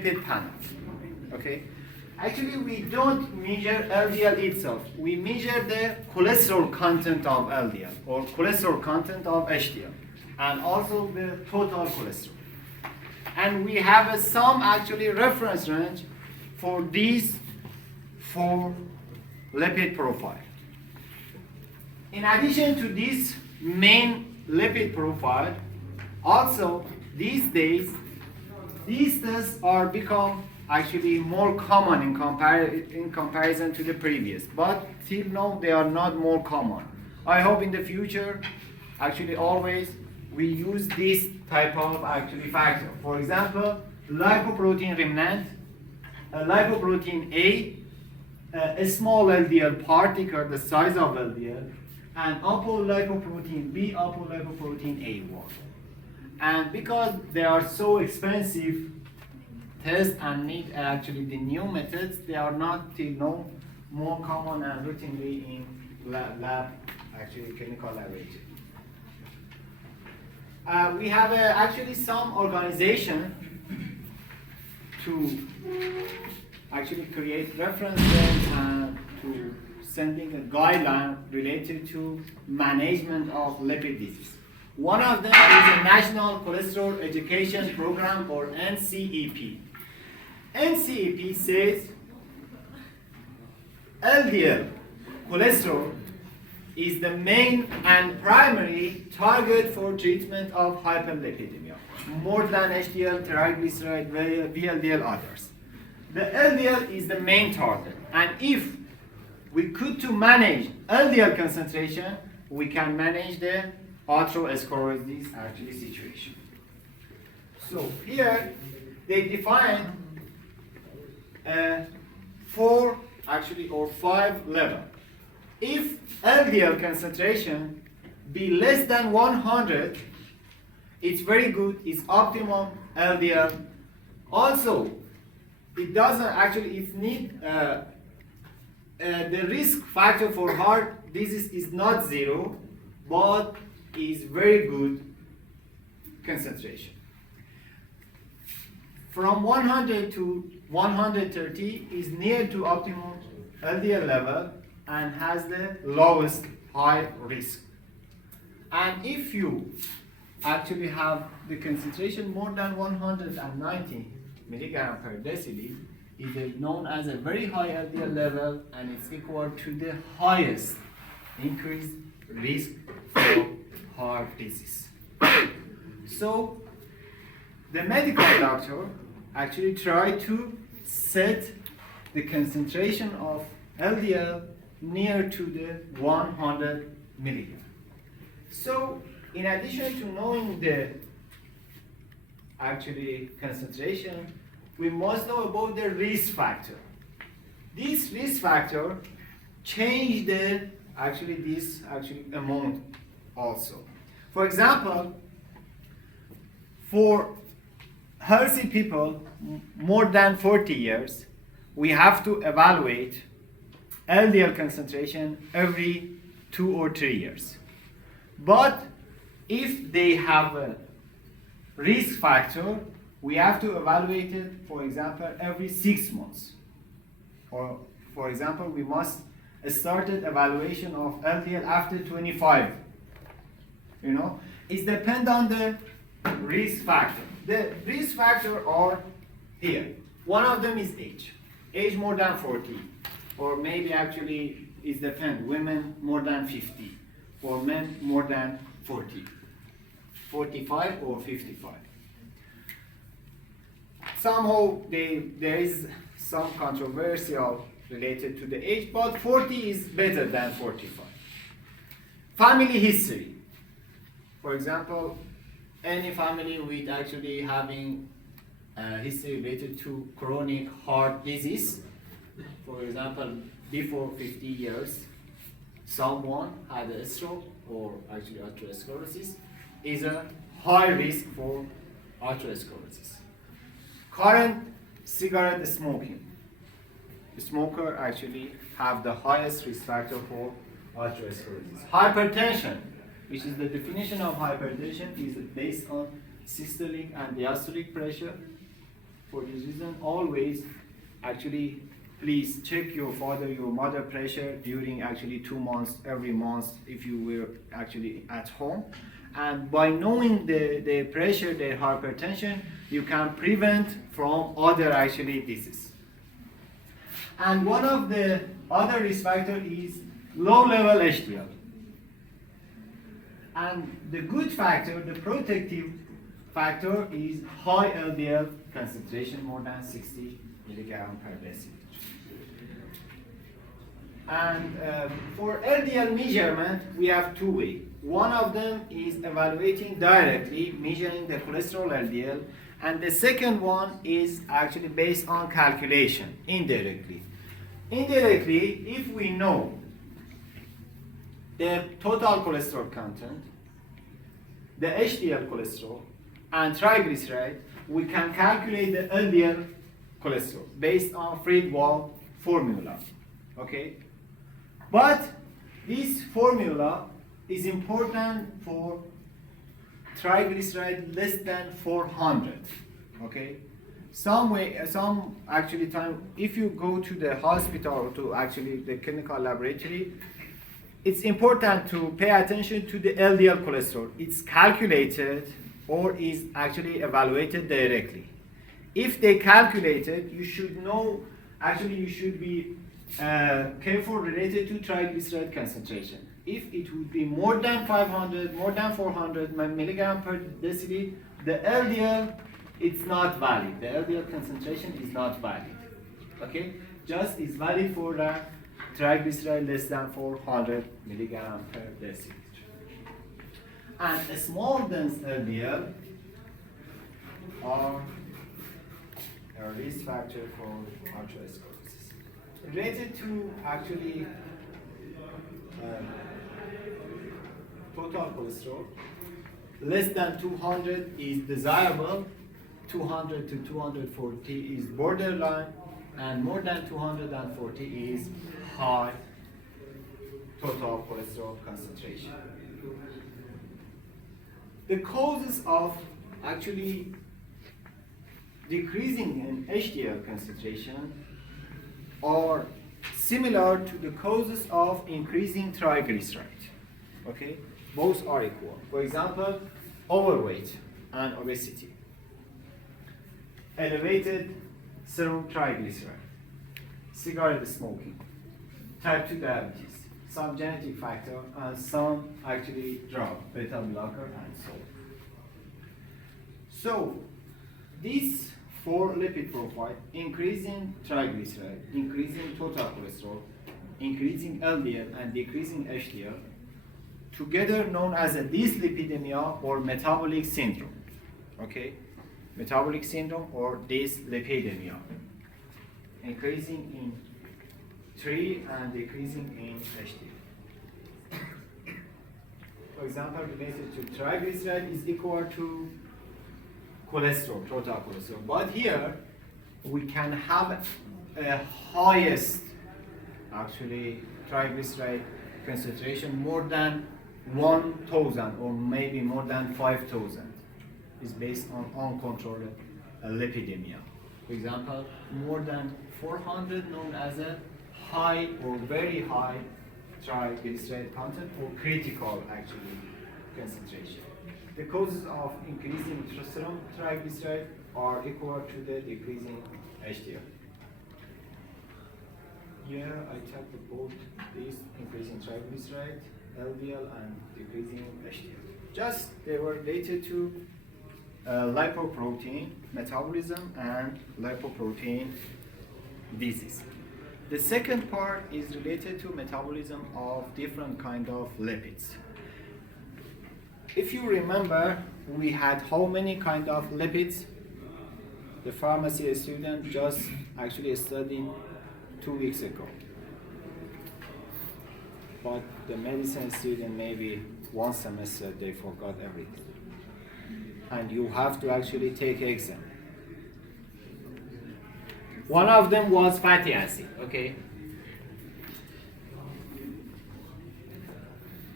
lipid panels. Okay? Actually, we don't measure LDL itself. We measure the cholesterol content of LDL or cholesterol content of HDL, and also the total cholesterol. And we have some actually reference range for these four lipid profile. In addition to this main lipid profile, also these days, these tests are become actually more common in comparison to the previous, but till now they are not more common. I hope in the future, actually always, we use this type of actually factor. For example, lipoprotein remnant, lipoprotein A small LDL particle the size of LDL, and apolipoprotein B, apolipoprotein A1. And because they are so expensive tests and need actually the new methods, they are not till now more common and routinely in lab actually clinical laboratory. We have actually some organization to actually create references and to sending a guideline related to management of lipid disease. One of them is the National Cholesterol Education Program, or NCEP. NCEP says LDL cholesterol is the main and primary target for treatment of hyperlipidemia, more than HDL, triglyceride, VLDL, others. The LDL is the main target, and if we could to manage LDL concentration, we can manage the atherosclerosis actually situation. So here they define four actually or five level. If LDL concentration be less than 100, it's very good, it's optimum LDL. Also, it doesn't actually, it need the risk factor for heart disease is not zero, but is very good concentration. From 100 to 130 is near to optimum LDL level and has the lowest high risk. And if you actually have the concentration more than 190 milligram per deciliter, is known as a very high LDL level, and it's equal to the highest increased risk for heart disease. So the medical doctor actually try to set the concentration of LDL near to the 100 milligram. So in addition to knowing the actually concentration, we must know about the risk factor. This risk factor change the this amount also. For example, for healthy people more than 40 years, we have to evaluate LDL concentration every 2 or 3 years. But if they have a risk factor, we have to evaluate it, for example, every 6 months. Or, for example, we must start evaluation of LDL after 25. You know, it depends on the risk factor. The risk factor are here. One of them is age. Age more than 40, or maybe actually it depends. Women more than 50, or men more than 40, 45 or 55. Somehow there is some controversial related to the age, but 40 is better than 45. Family history. For example, any family with actually having a history related to chronic heart disease, for example, before 50 years, someone had a stroke or actually atherosclerosis, is a high risk for atherosclerosis. Current cigarette smoking. The smoker actually have the highest risk factor for atherosclerosis. Hypertension, which is the definition of hypertension, is based on systolic and diastolic pressure. For this reason, always actually please check your father, your mother pressure during actually 2 months, every month if you were actually at home. And by knowing the pressure, the hypertension, you can prevent from other actually diseases. And one of the other risk factor is low level HDL. And the good factor, the protective factor is high LDL concentration, more than 60 milligram per deciliter. And for LDL measurement, we have two ways. One of them is evaluating directly, measuring the cholesterol LDL, and the second one is actually based on calculation, indirectly. Indirectly, if we know the total cholesterol content, the HDL cholesterol, and triglyceride, we can calculate the LDL cholesterol based on Fried-Wald formula. Okay? But this formula is important for triglyceride less than 400. Okay? Some actually time, if you go to the hospital or to actually the clinical laboratory, it's important to pay attention to the LDL cholesterol. It's calculated or is actually evaluated directly. If they calculate it, you should know, actually you should be careful related to triglyceride concentration. If it would be more than 500, more than 400 milligram per deciliter, the LDL, it's not valid. The LDL concentration is not valid. Okay? Just is valid for the triglyceride less than 400 milligram per deciliter. And a small dense LDL are a risk factor for atherosclerosis. Related to actually total cholesterol, less than 200 is desirable, 200 to 240 is borderline, and more than 240 is high total cholesterol concentration. The causes of actually decreasing in HDL concentration are similar to the causes of increasing triglyceride. Okay, both are equal. For example, overweight and obesity, elevated serum triglyceride, cigarette smoking, type 2 diabetes, some genetic factor, and some actually drug, beta blocker, and so on. So, these four lipid profile, increasing triglyceride, increasing total cholesterol, increasing LDL, and decreasing HDL, together known as a dyslipidemia or metabolic syndrome. Okay, metabolic syndrome or dyslipidemia, increasing in 3 and decreasing in HDL. For example, related to triglyceride is equal to cholesterol, total cholesterol. But here we can have a highest actually triglyceride concentration more than 1,000 or maybe more than 5,000. Is based on uncontrolled lipidemia. For example, more than 400 known as a high or very high triglyceride content or critical actually concentration. The causes of increasing serum triglyceride are equal to the decreasing HDL. Here I checked both these increasing triglyceride, LDL, and decreasing HDL. Just they were related to lipoprotein metabolism and lipoprotein disease. The second part is related to metabolism of different kind of lipids. If you remember, we had how many kind of lipids? The pharmacy student just actually studied 2 weeks ago. But the medicine student maybe one semester they forgot everything. And you have to actually take exam. One of them was fatty acid, okay?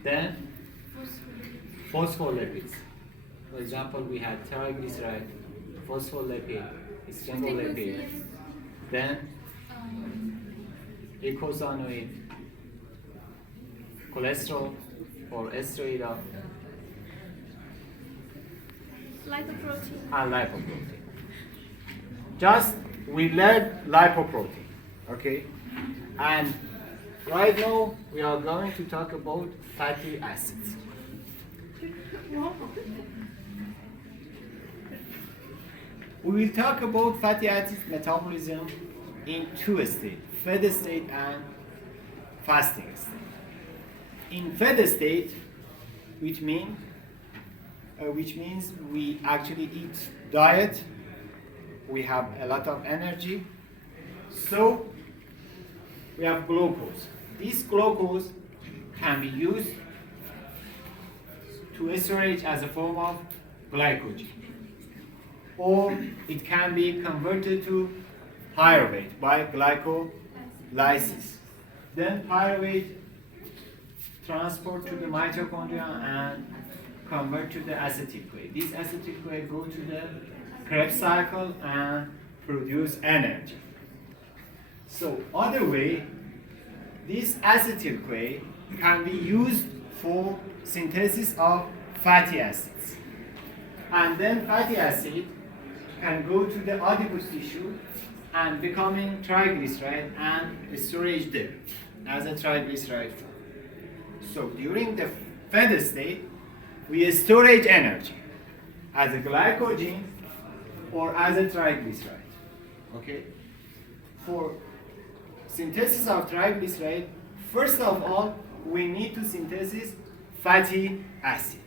Then phospholipids. For example, we had triglyceride, phospholipid, It's single lipid. Then eicosanoid, cholesterol or esteroid Lipoprotein. and lipoprotein. Just we learned lipoprotein, okay? And right now we are going to talk about fatty acids. We will talk about fatty acid metabolism in two states, fed state and fasting state. In fed state, which means we actually eat diet, we have a lot of energy, so we have glucose. This glucose can be used to storage as a form of glycogen, or it can be converted to pyruvate by glycolysis. Then pyruvate transport to the mitochondria and convert to the acetyl-CoA. This acetyl-CoA go to the Krebs cycle and produce energy. So other way, this acetyl-CoA can be used for synthesis of fatty acids. And then fatty acid can go to the adipose tissue and becoming triglyceride and storage there as a triglyceride form. So during the fed state, we storage energy as a glycogen or as a triglyceride. Okay? For synthesis of triglyceride, first of all, we need to synthesize fatty acid.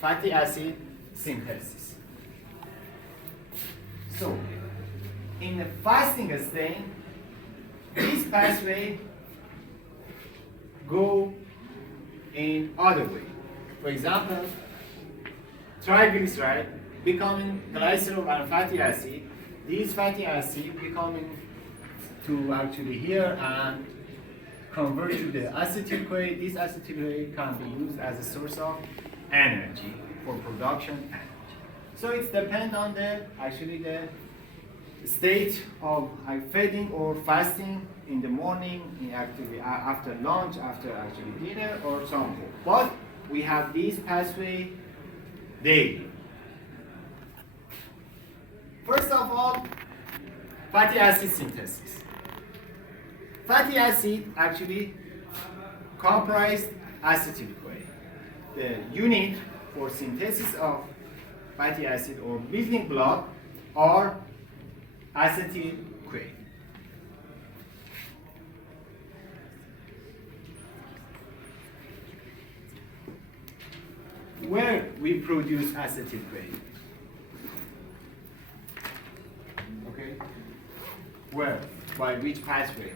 Fatty acid synthesis. So, in the fasting state, this pathway go in other way. For example, triglyceride becoming glycerol and fatty acid. These fatty acid becoming to actually here and convert to the acetyl-CoA. This acetyl-CoA can be used as a source of energy for production energy. So it depends on the state of feeding or fasting in the morning, actually after lunch, after actually dinner or something. But we have this pathway daily. First of all, fatty acid synthesis. Fatty acid actually comprise acetyl-CoA. The unit for synthesis of fatty acid or building block are acetyl-CoA. Where we produce acetyl-CoA? Okay? Where? By which pathway?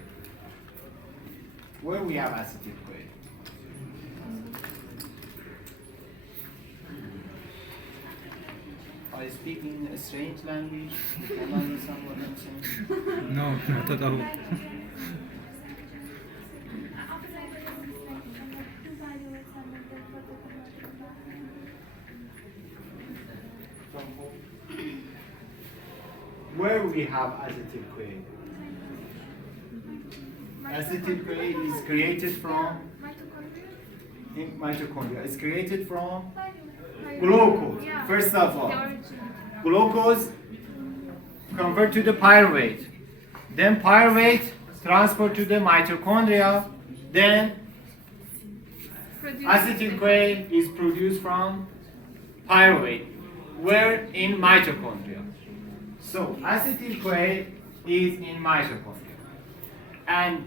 Where we have acetyl-CoA? Are you speaking a strange language? Can I understand what I'm saying? No, not at all. Where we have acetyl-CoA? Acetyl-CoA is created from mitochondria. It's created from glucose. First of all, glucose convert to the pyruvate. Then pyruvate transport to the mitochondria. Then acetyl-CoA is produced from pyruvate, where in mitochondria. So acetyl-CoA is in mitochondria. And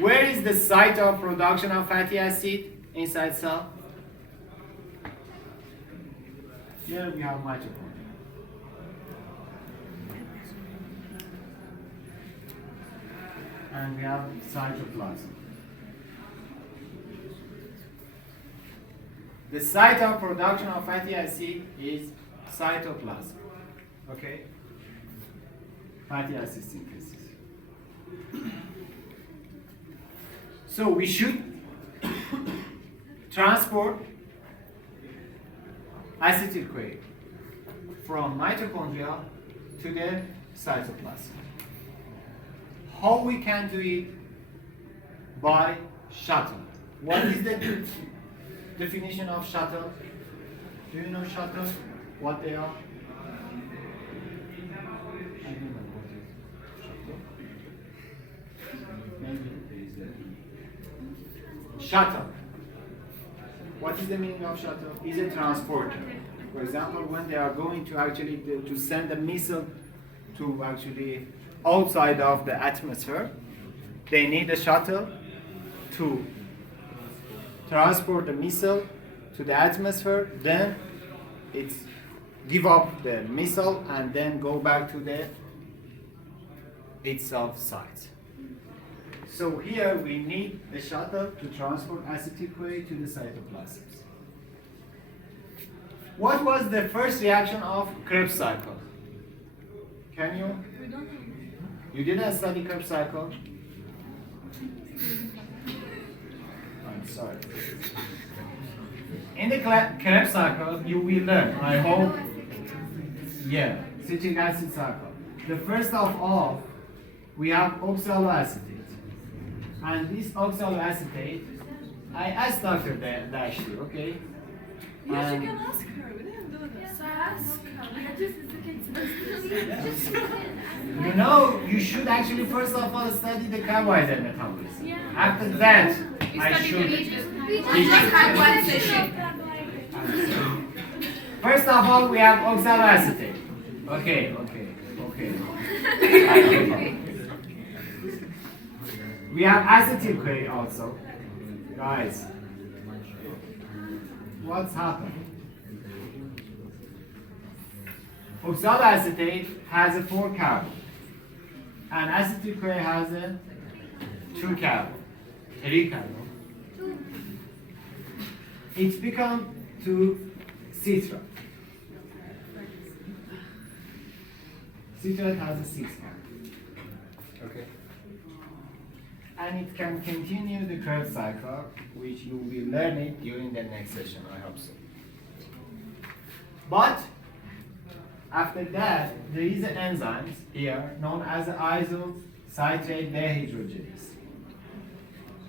where is the site of production of fatty acid inside cell? Here we have mitochondria. And we have cytoplasm. The site of production of fatty acid is cytoplasm. Okay? Fatty acid synthesis. So we should transport acetyl-CoA from mitochondria to the cytoplasm. How we can do it? By shuttle. What is the definition of shuttle? Do you know shuttle? What they are? I don't know what is shuttle. Maybe there is a shuttle. What is the meaning of shuttle? Is a transporter. For example, when they are going to actually to send a missile to actually outside of the atmosphere, they need a shuttle to transport the missile to the atmosphere, then it's give up the missile and then go back to the itself site. So here we need a shuttle to transport acetyl-CoA to the cytoplasms. What was the first reaction of Krebs cycle? Can you? We don't know. You didn't study Krebs cycle? I'm sorry. In the Krebs cycle, you will learn, I hope. Yeah, citric acid cycle. The first of all, we have oxaloacetate. And this oxaloacetate, I asked Dr. Dashti, okay? Yes, you can ask her. We didn't do this. You know, you should actually first of all study the carbohydrate metabolism. Yeah. After that, I should. We just had one session. First of all, we have oxaloacetate. Okay. We have acetyl-CoA also. Guys, what's happened? Oxaloacetate has a 4 carbon, and acetyl-CoA has a 2 carbon, 3 carbon. It's become to citrate. Citrate has a 6 carbon. Okay. And it can continue the Krebs cycle, which you will learn it during the next session, I hope so. But after that, there is an enzyme here known as isocitrate dehydrogenase,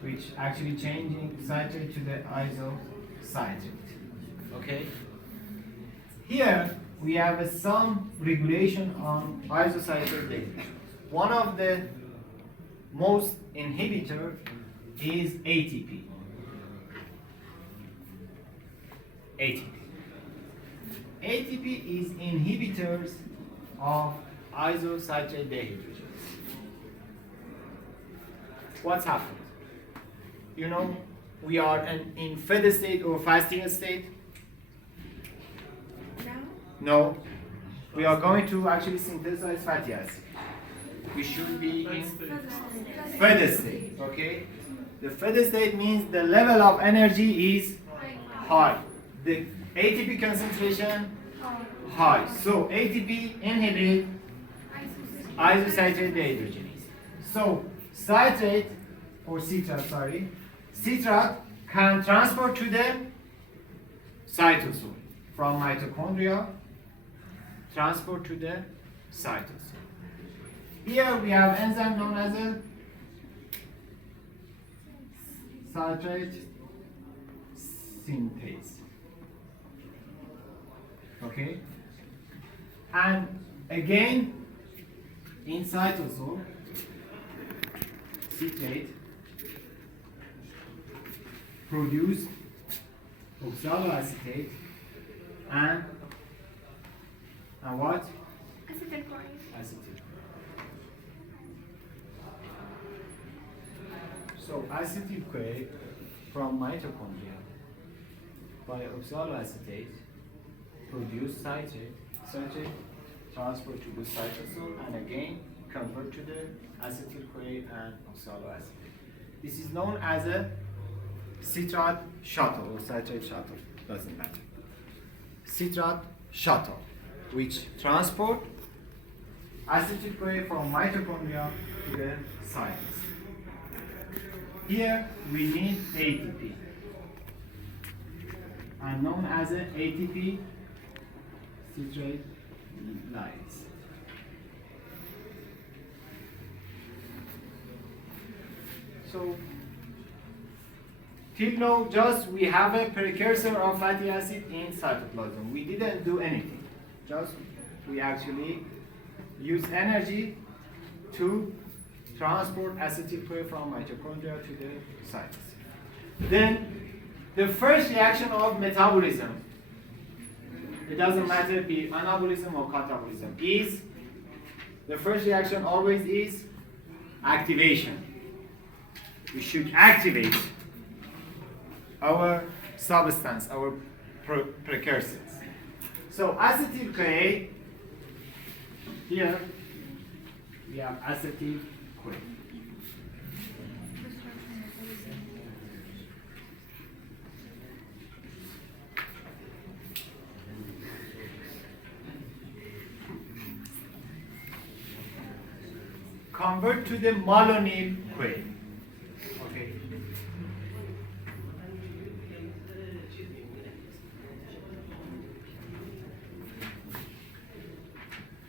which actually changing citrate to the isocitrate. Okay. Here we have some regulation on isocitrate dehydrogenase. One of the most inhibitor is ATP. ATP is inhibitors of isocitrate dehydrogenase. What's happened? You know, we are in fed state or fasting state. No. We are going to actually synthesize fatty acid. We should be in fed state, okay? The fed state means the level of energy is high. The ATP concentration high. So ATP inhibits isocitrate dehydrogenase. So citrate or citrate can transport to the cytosol from mitochondria, transport to the cytosol. Here we have enzyme known as a citrate synthase. Okay? And again, in cytosol, citrate produce oxaloacetate and what? Acetyl. So acetyl-CoA from mitochondria by oxaloacetate produce citrate transport to the cytosol and again convert to the acetyl-CoA and oxaloacetate. This is known as a citrate shuttle or citrate shuttle, doesn't matter. Citrate shuttle, which transport acetyl-CoA from mitochondria to the cytosol. Here we need ATP, and known as a ATP citrate lyase. So till now, just we have a precursor of fatty acid in cytoplasm. We didn't do anything. Just we actually use energy to transport acetyl-CoA from mitochondria to the cytosol. Then the first reaction of metabolism, it doesn't matter be anabolism or catabolism, is the first reaction always is activation. We should activate our substance, our precursors. So acetyl-CoA, here we have acetyl-CoA. Convert to the malonyl-CoA. Okay.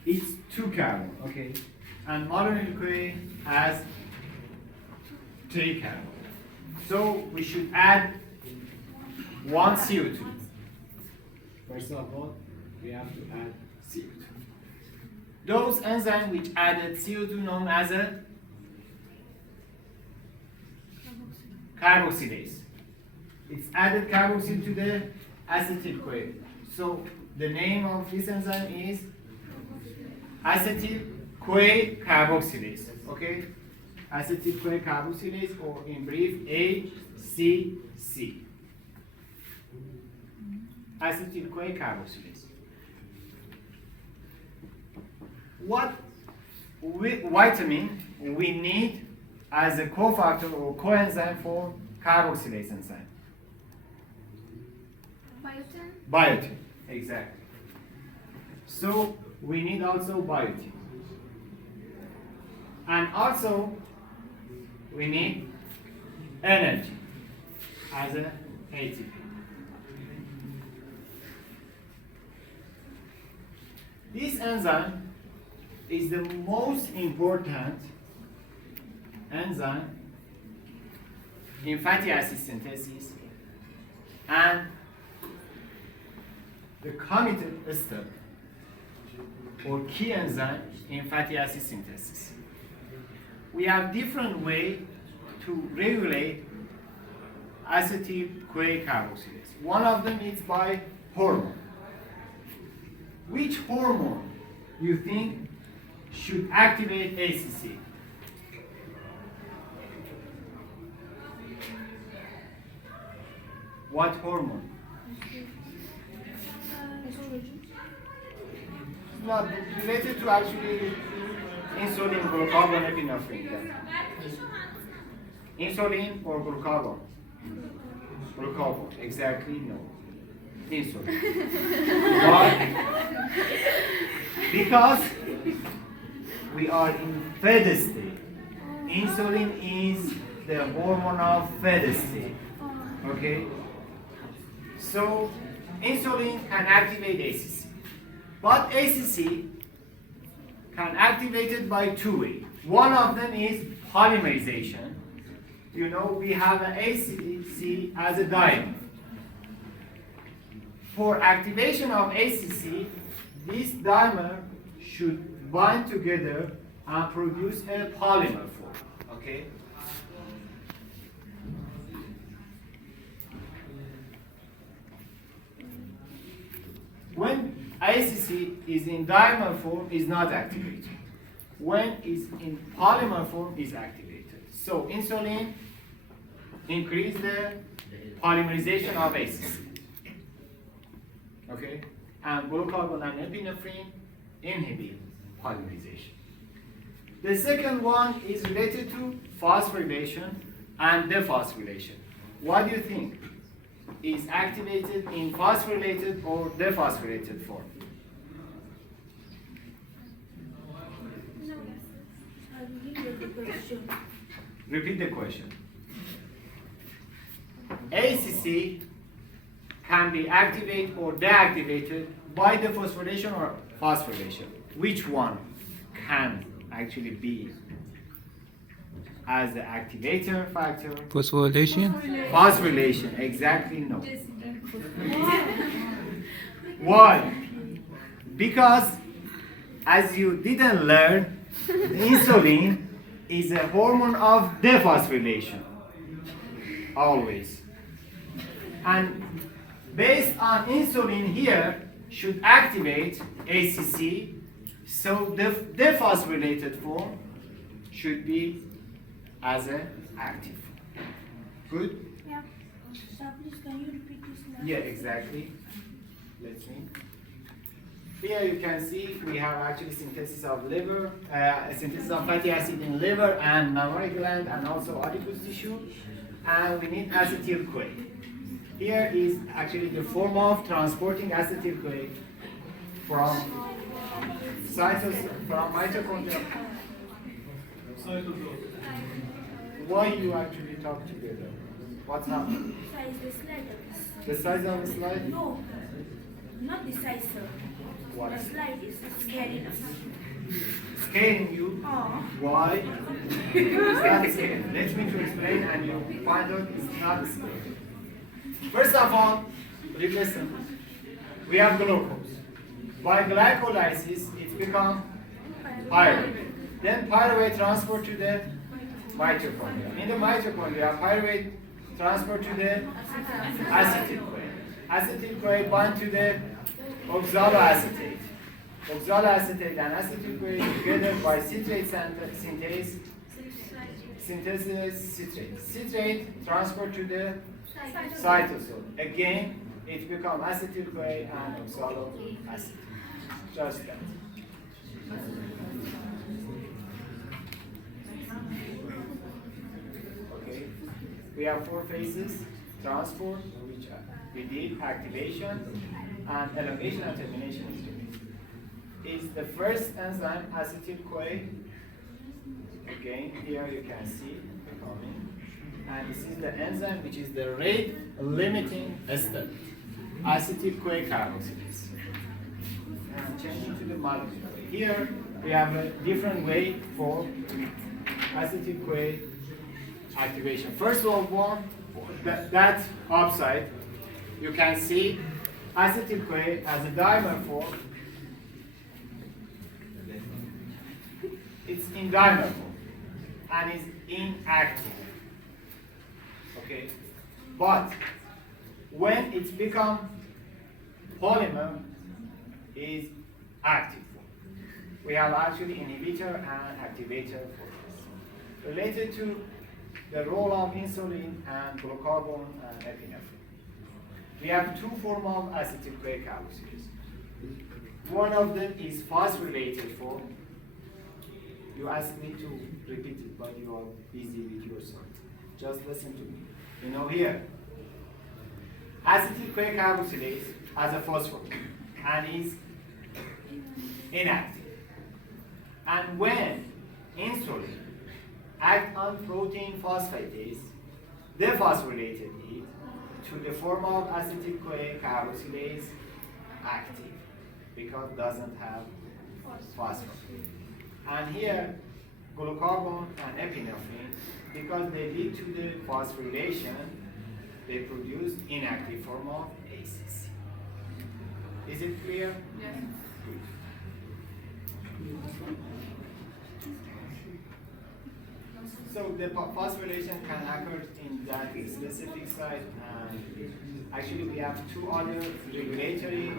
It's 2 carbon, okay, and malonyl-CoA has 3 carbon. So we should add 1 CO2. First of all, we have to add CO2. Those enzymes which added CO2 known as a carboxylase. It's added carboxyl to the acetyl-CoA. So the name of this enzyme is acetyl-CoA carboxylase. Okay? Acetyl-CoA carboxylase, or in brief ACC. Acetyl-CoA carboxylase. What vitamin we need as a cofactor or coenzyme for carboxylase enzyme? Biotin. Biotin, exactly. So we need also biotin. And also we need energy as a ATP. This enzyme is the most important enzyme in fatty acid synthesis and the committed step or key enzyme in fatty acid synthesis. We have different ways to regulate acetyl-CoA carboxylase. One of them is by hormone. Which hormone you think should activate ACC? What hormone? Not related to actually insulin, glucagon, epinephrine. Insulin or glucagon? Glucagon, exactly, no. Insulin. Why? Because we are in fed state. Insulin is the hormone of fed state. Okay? So, insulin can activate ACC. But ACC can activate it by 2 ways. One of them is polymerization. You know, we have an ACC as a dimer. For activation of ACC, this dimer should bind together and produce a polymer form. Okay? When ACC is in dimer form, is not activated. When it's in polymer form, is activated. So insulin increase the polymerization of ACC. Okay? And glucagon and epinephrine inhibit polymerization. The second one is related to phosphorylation and dephosphorylation. What do you think? Is activated in phosphorylated or dephosphorylated form? Repeat the question. ACC can be activated or deactivated by dephosphorylation or phosphorylation. Which one can actually be as the activator factor. Phosphorylation? Phosphorylation, exactly no. Why? Because as you didn't learn, insulin is a hormone of dephosphorylation, always. And based on insulin here should activate ACC, so the dephosphorylated form should be as an active form. Good? Yeah. So please can you repeat this last? Yeah, exactly. Let's see. Here you can see we have actually synthesis of liver, synthesis of fatty acid in liver and mammary gland and also adipose tissue, and we need acetyl-CoA. Here is actually the form of transporting acetyl-CoA from from mitochondria. Why you actually talk together? What's happening? Size the slide of this. The size of the slide? No, not the size, sir. What? The slide is scaring us. Scaring you? Oh. Why? It's not scary. Let me to explain and you find out it's not scary. First of all, listen. We have glucose. By glycolysis, it's become pyruvate. Then pyruvate transport to the mitochondria. In the mitochondria, pyruvate transport to the acetyl-CoA. Acetyl-CoA bind to the oxaloacetate. Oxaloacetate and acetyl-CoA together by citrate synthesis citrate. Citrate transport to the cytosol. Again, it becomes acetyl-CoA and oxaloacetate. Just that. Okay. We have four phases: transport, which we did, activation, and elongation and termination is doing. Is the first enzyme acetyl-CoA. Again, here you can see becoming. And this is the enzyme which is the rate limiting step, acetyl-CoA carboxylase. And changing to the molecule. Here we have a different way for acetyl-CoA activation. First of all, that upside, you can see acetyl-CoA as a dimer form. It's in dimer form and is inactive. Okay, but when it's become polymer, is active form. We have actually inhibitor and activator for this. Related to the role of insulin and glucagon and epinephrine. We have two forms of acetyl-CoA carboxylase. One of them is phosphorylated form. You asked me to repeat it, but you are busy with yourself. Just listen to me. You know here, acetyl-CoA carboxylase has a phosphorus and is inactive. And when insulin acts on protein phosphatase, dephosphorylated it to the form of acetyl-CoA carboxylase active because it doesn't have phosphorus. And here, glucagon and epinephrine, because they lead to the phosphorylation, they produce inactive form of ACC. Is it clear? Yes. Good. So the phosphorylation can occur in that specific site, and actually we have two other regulatory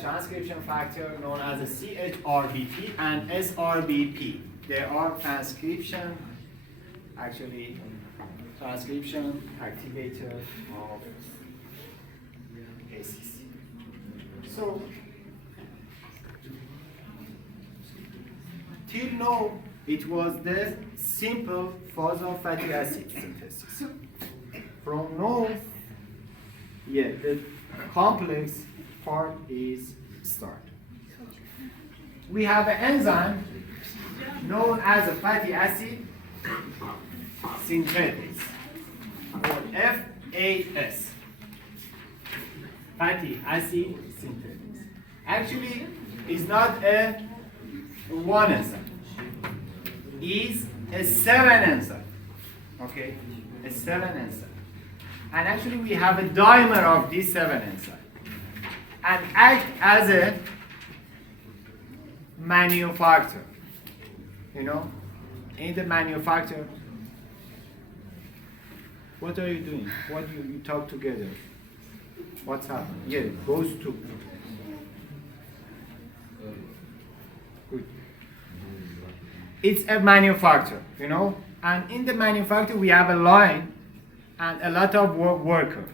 transcription factor known as a CHRBP and SRBP. They are transcription activator of ACC. So till now it was the simple phosphofatty acid synthesis. From now, the complex part is start. We have an enzyme known as a fatty acid synthetase, or FAS, fatty acid synthetase. Actually, it's not a one enzyme. Is a 7 enzyme. Okay, a 7 enzyme. And actually we have a dimer of these 7 enzymes and act as a manufacturer. You know, in the manufacturer, what are you doing? What do you talk together? What's happening? Yeah, goes to. Good. It's a manufacturer, you know, and in the manufacturer we have a line and a lot of worker.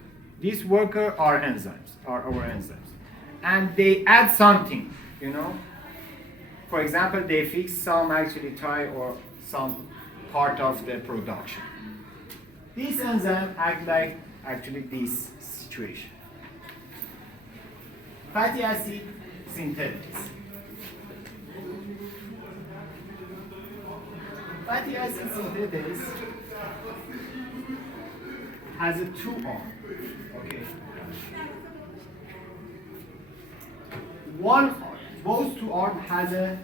These worker are enzymes, are our enzymes, and they add something, you know. For example, they fix some actually tie or some part of the production. These enzymes act like actually this situation. Fatty acid synthesis. Fatty acid synthesis has a 2 arm. Okay. One arm, both 2 arms has a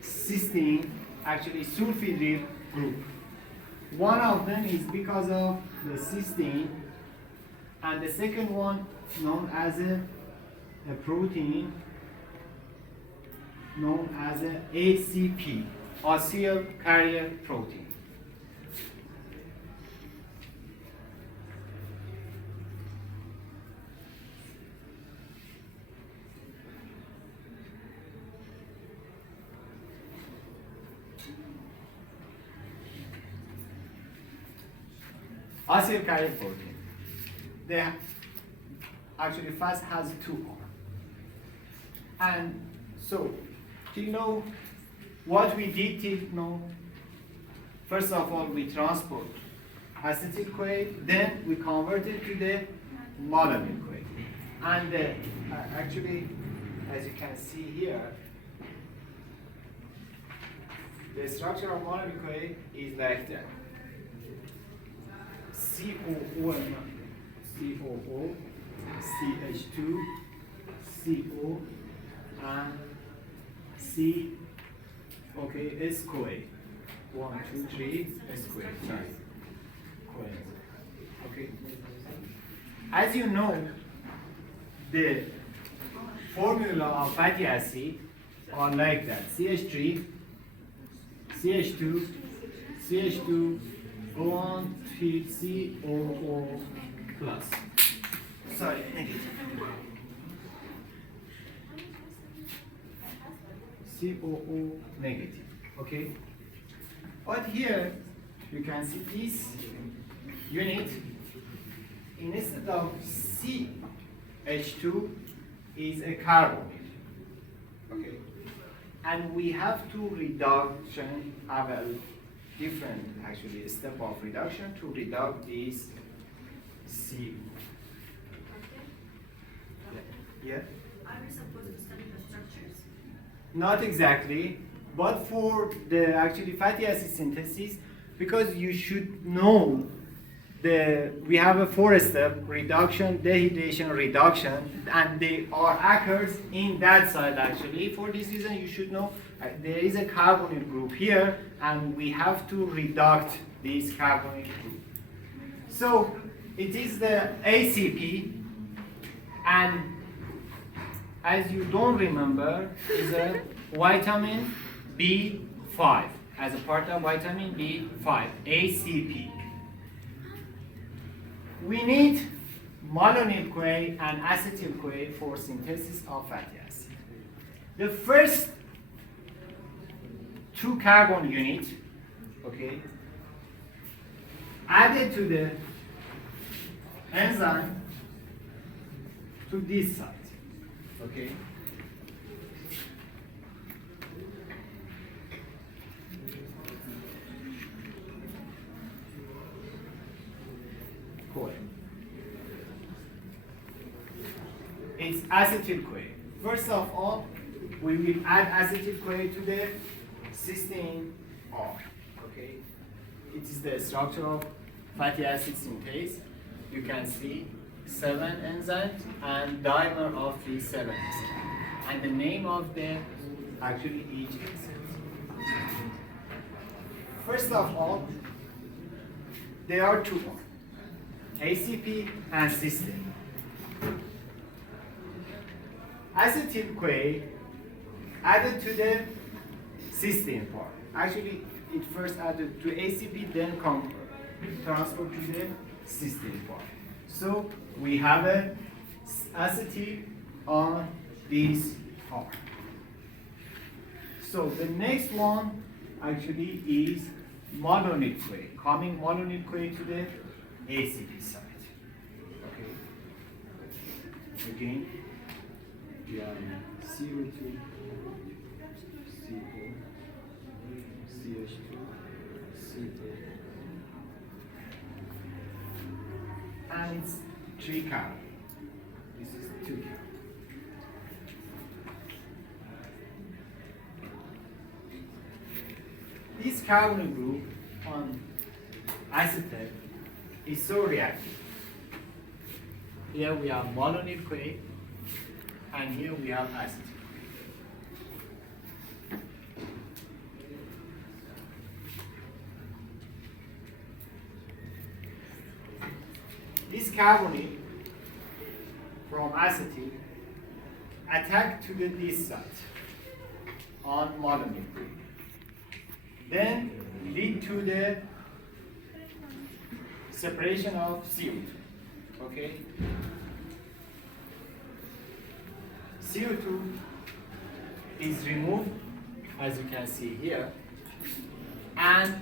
cysteine, actually sulfhydryl group. One of them is because of the cysteine, and the second one known as a protein known as a ACP, acyl carrier protein. Acyl carrier protein. They actually fast has 2 arms. And so, do you know what we did till now? First of all, we transport acetyl CoA, then we convert it to the monoamine CoA. And actually, as you can see here, the structure of monoamine CoA is like that. COO, CH2, CO, and C, okay, S CoA. 1, 2, 3, S CoA. Sorry. CoA. Okay. As you know, the formula of fatty acid are like that. CH3, CH2, CH2, go on to COO plus. Sorry, negative. COO negative. Okay? But here you can see this unit, instead of CH2 is a carbon. Okay? And we have to reduction, have a different actually step of reduction to reduce this C. Yeah? Are we supposed to study the structures? Not exactly, but for the actually fatty acid synthesis, because you should know we have a 4-step reduction, dehydration, reduction, and they are occurs in that side actually. For this reason, you should know there is a carbonyl group here, and we have to reduct this carbonyl group. So it is the ACP, and as you don't remember, is a vitamin B5 as a part of vitamin B5, ACP. We need malonyl CoA and acetyl CoA for synthesis of fatty acid. The first 2 carbon units, okay, added to the enzyme to this side, okay. CoA. It's acetyl CoA. First of all, we will add acetyl CoA to the cysteine R. Okay, it is the structure of fatty acid synthase. You can see 7 enzymes and dimer of these 7 enzymes, and the name of the actually each enzyme. First of all, there are two forms, ACP and cysteine. Acetyl-CoA added to the cysteine part. Actually, it first added to ACP, then transferred to the cysteine part. So we have a acetyl on this part. So the next one actually is mononucleate, coming mononucleate to the ACP side. Okay. Again, we have CO2, CO, CH2, CO, and it's 3 carbon. This is 2 carbon. This carbonyl group on acetate is so reactive. Here we have mononucleate, and here we have acetate. This carbonyl from acetate attack to this side on mononucleate. Then lead to the separation of CO2. Okay? CO2 is removed, as you can see here, and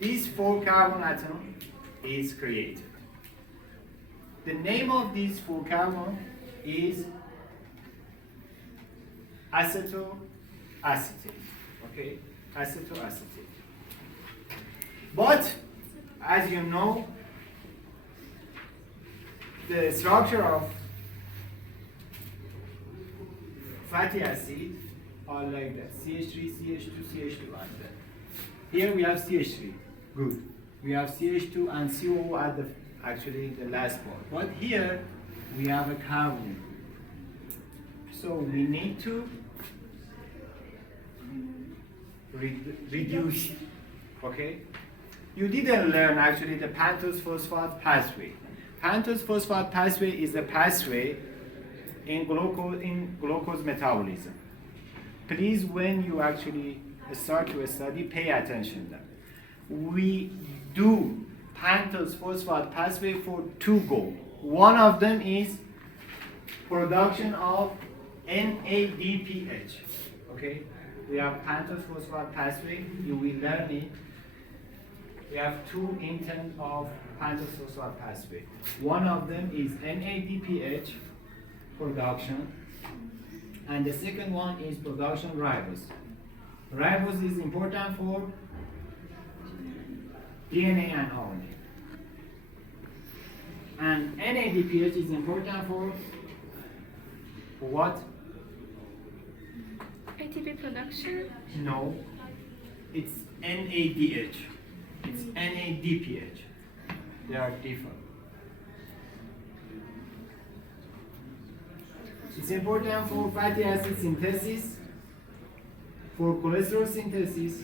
this 4 carbon atom is created. The name of this 4 carbon is acetoacetate. Okay? Acetoacetate. But as you know, the structure of fatty acid are like that: CH3, CH2, CH2, like that. Here we have CH3. Good. We have CH2 and CO at the actually the last part. But here we have a carbon. So we need to reduce. Okay? You didn't learn actually the pentose phosphate pathway. Pentose phosphate pathway is a pathway in glucose metabolism. Please, when you actually start to study, pay attention to that. We do pentose phosphate pathway for 2 goals. One of them is production of NADPH. Okay? We have pentose phosphate pathway. You will learn it. We have 2 intent of pentose phosphate pathway. One of them is NADPH production, and the second one is production ribose. Ribose is important for DNA and RNA. And NADPH is important for what? ATP production? No, it's NADH. It's NADPH. They are different. It's important for fatty acid synthesis, for cholesterol synthesis,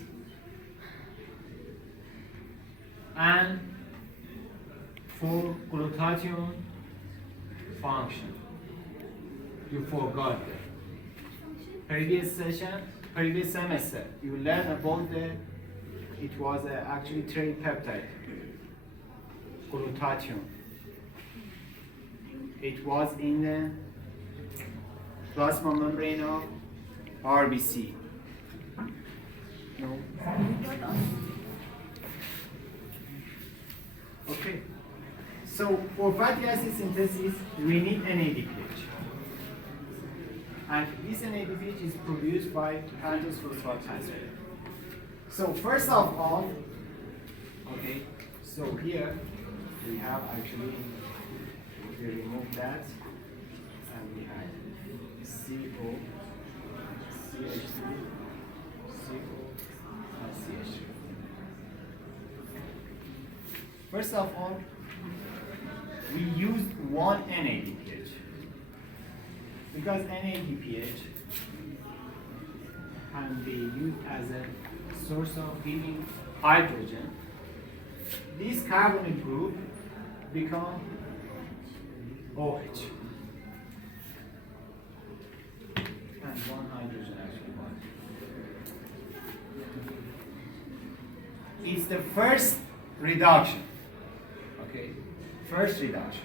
and for glutathione function. You forgot that. Previous semester, you learned about it was actually tripeptide, glutathione. It was in the plasma membrane of RBC. No? Okay. So for fatty acid synthesis, we need NADPH. And this NADPH is produced by pentose phosphate pathway. So first of all, okay, so here we have actually, we remove that, and we have CO, CH3, CO, and CH3. First of all, we used one NADPH because NADPH can be used as a source of heating hydrogen, this carbonyl group become OH. And one hydrogen actually bond. It's the first reduction. Okay, first reduction.